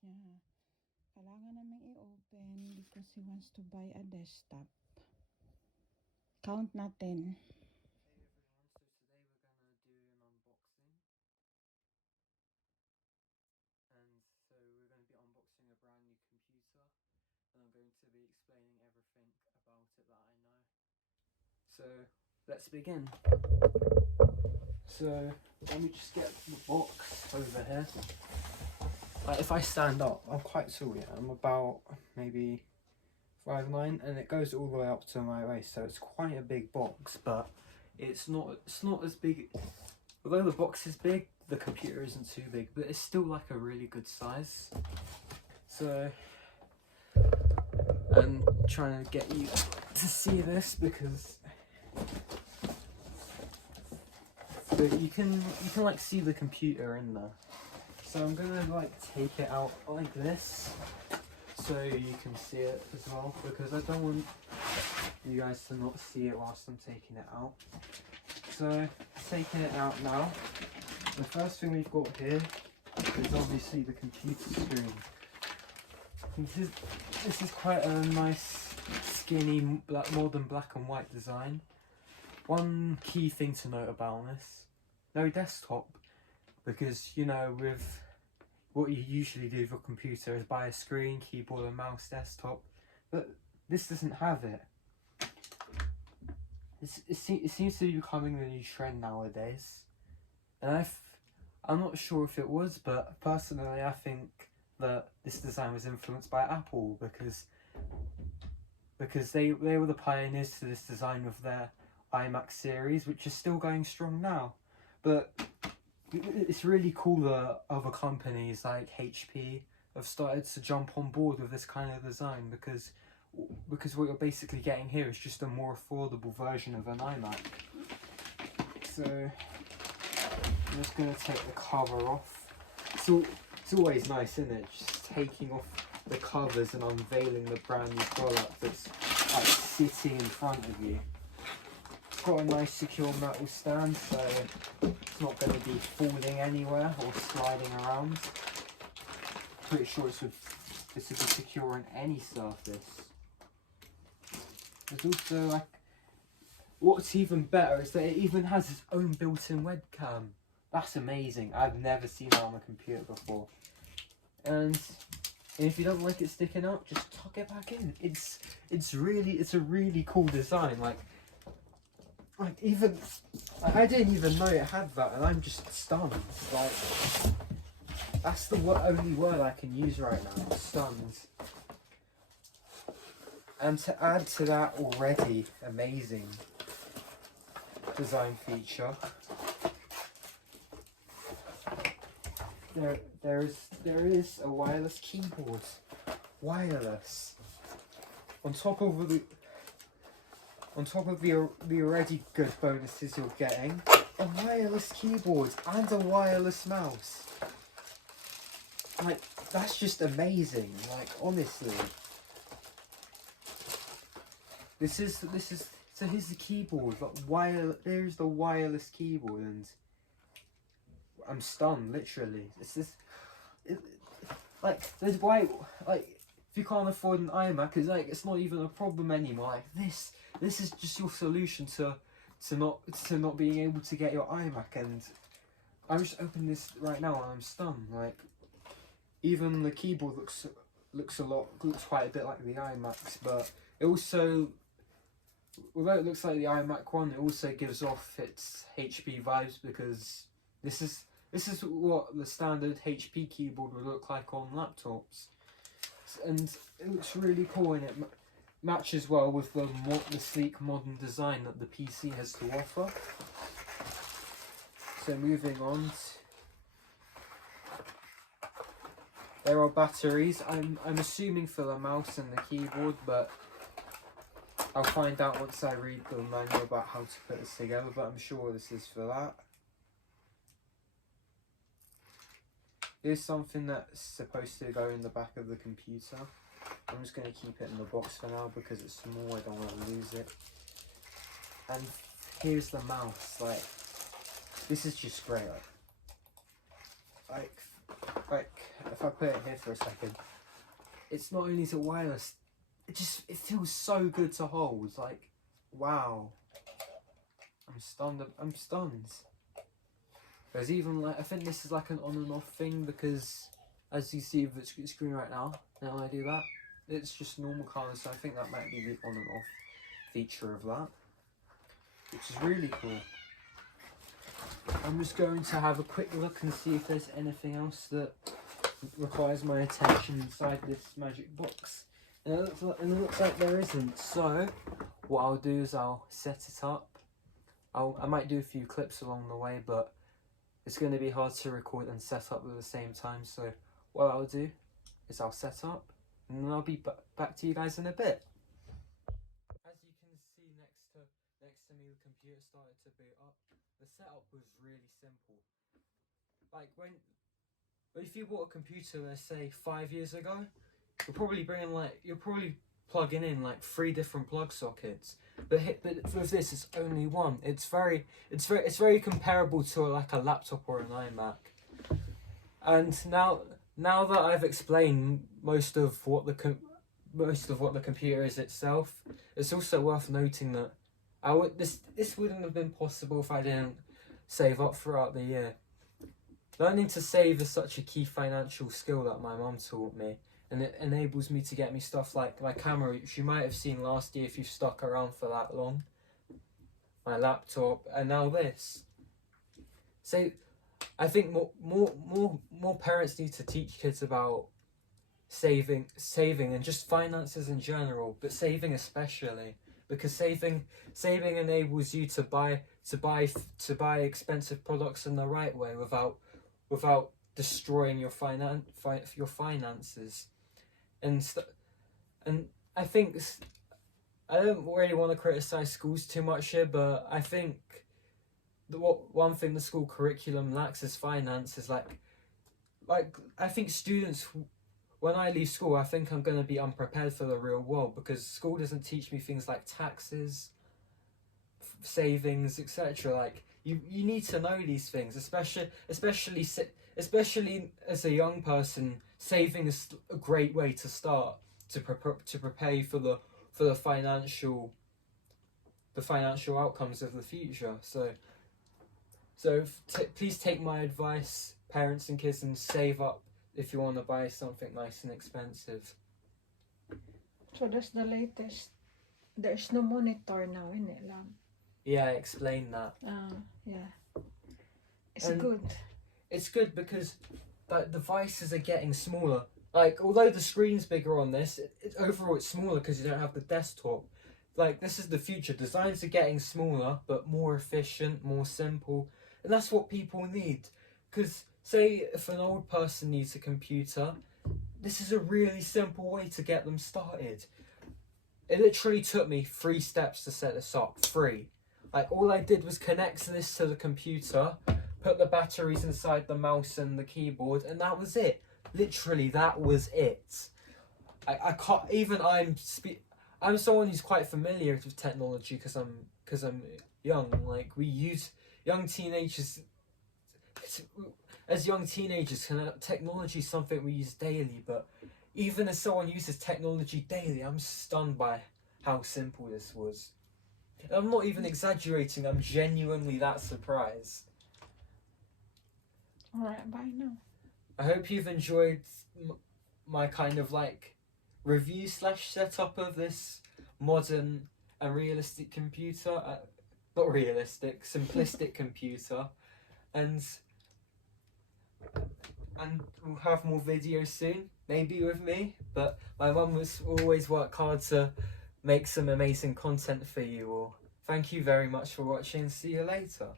finish niya ha. Kailangan namin i-open because he wants to buy a desktop. Count natin. Hey everyone, so today we're gonna do an unboxing. And so we're going to be unboxing a brand new computer. And I'm going to be explaining everything about it that I know. So let's begin. So let me just get the box over here. If I stand up, I'm quite tall, yeah. I'm about maybe 5'9", and it goes all the way up to my waist, so it's quite a big box, but it's not as big. Although the box is big, the computer isn't too big, but it's still like a really good size. So I'm trying to get you to see this because you can like see the computer in there. So I'm gonna like take it out like this so you can see it as well, because I don't want you guys to not see it whilst I'm taking it out. So taking it out now. The first thing we've got here is obviously the computer screen. This is quite a nice, skinny, modern black and white design. One key thing to note about this: no desktop, because you know, with what you usually do with a computer is buy a screen, keyboard, and mouse, desktop, but this doesn't have it. It seems to be becoming the new trend nowadays, and I'm not sure if it was, but personally I think that this design was influenced by Apple, because they were the pioneers to this design with their iMac series, which is still going strong now. But it's really cool that other companies like HP have started to jump on board with this kind of design, because what you're basically getting here is just a more affordable version of an iMac. So I'm just going to take the cover off. So it's always nice, isn't it? Just taking off the covers and unveiling the brand new product that's like sitting in front of you. It's got a nice secure metal stand, so it's not going to be falling anywhere or sliding around. Pretty sure this would be secure on any surface. There's also like, what's even better is that it even has its own built-in webcam. That's amazing. I've never seen that on a computer before. And if you don't like it sticking out, just tuck it back in. It's a really cool design. Like even I didn't even know it had that, and I'm just stunned. Like, that's the only word I can use right now. Stunned. And to add to that already amazing design feature, there is a wireless keyboard. Wireless. On top of the already good bonuses you're getting, a wireless keyboard and a wireless mouse. Like, that's just amazing. Like, honestly. This is so here's the keyboard, but there's the wireless keyboard, and I'm stunned, literally. It's just like, there's why, like, if you can't afford an iMac, it's not even a problem anymore. Like, this is just your solution to not being able to get your iMac. And I'm just opening this right now and I'm stunned. Like, even the keyboard looks quite a bit like the iMacs, but it also, although it looks like the iMac one, it also gives off its HP vibes, because this is what the standard HP keyboard would look like on laptops, and it looks really cool, and it matches well with the sleek modern design that the PC has to offer. So moving on, there are batteries. I'm assuming for the mouse and the keyboard, but I'll find out once I read the manual about how to put this together, but I'm sure this is for that. Here's something that's supposed to go in the back of the computer. I'm just going to keep it in the box for now because it's small, I don't want to lose it. And here's the mouse. Like, this is just great. Like like, if I put it here for a second, it's not only is it wireless, it feels so good to hold. Like, wow. I'm stunned. There's even like, I think this is like an on and off thing, because as you see with the screen right now I do that, it's just normal colours, so I think that might be the on and off feature of that, which is really cool. I'm just going to have a quick look and see if there's anything else that requires my attention inside this magic box. And it looks like there isn't, so what I'll do is I'll set it up. I might do a few clips along the way, but it's going to be hard to record and set up at the same time, so what I'll do is I'll set up, and then I'll be back to you guys in a bit. As you can see next to me, the computer started to boot up. The setup was really simple. Like, if you bought a computer, let's say 5 years ago, you're probably plugging in like 3 different plug sockets. But with this, it's only one. It's very comparable to like a laptop or an iMac. And now that I've explained most of what the computer is itself, it's also worth noting that this wouldn't have been possible if I didn't save up throughout the year. Learning to save is such a key financial skill that my mum taught me, and it enables me to get me stuff like my camera, which you might have seen last year if you've stuck around for that long, my laptop, and now this. So I think more parents need to teach kids about saving and just finances in general, but saving especially, because saving enables you to buy expensive products in the right way without destroying your finances. And I think I don't really want to criticize schools too much here, but I think one thing the school curriculum lacks is finances. Like I think students, when I leave school, I think I'm going to be unprepared for the real world, because school doesn't teach me things like taxes, savings, etc. Like you need to know these things, especially as a young person. Saving is a great way to start to prepare you for the financial outcomes of the future. So please take my advice, parents and kids, and save up if you want to buy something nice and expensive. So that's the latest. There's no monitor now, in it, lab? Yeah, I explained that. Yeah. It's good. It's good because the devices are getting smaller. Like, although the screen's bigger on this, overall it's smaller because you don't have the desktop. Like, this is the future. Designs are getting smaller, but more efficient, more simple. And that's what people need. Because, say, if an old person needs a computer, this is a really simple way to get them started. It literally took me 3 steps to set this up. 3. Like, all I did was connect this to the computer, put the batteries inside the mouse and the keyboard, and that was it. Literally, that was it. I can't even. I'm someone who's quite familiar with technology because I'm young. Like, we use young teenagers. As young teenagers, technology is something we use daily. But even as someone who uses technology daily, I'm stunned by how simple this was. And I'm not even exaggerating. I'm genuinely that surprised. Alright, bye now. I hope you've enjoyed my kind of like review / setup of this modern and realistic computer. Not realistic, simplistic computer. And we'll have more videos soon, maybe with me. But my mum will always work hard to make some amazing content for you all. Thank you very much for watching. See you later.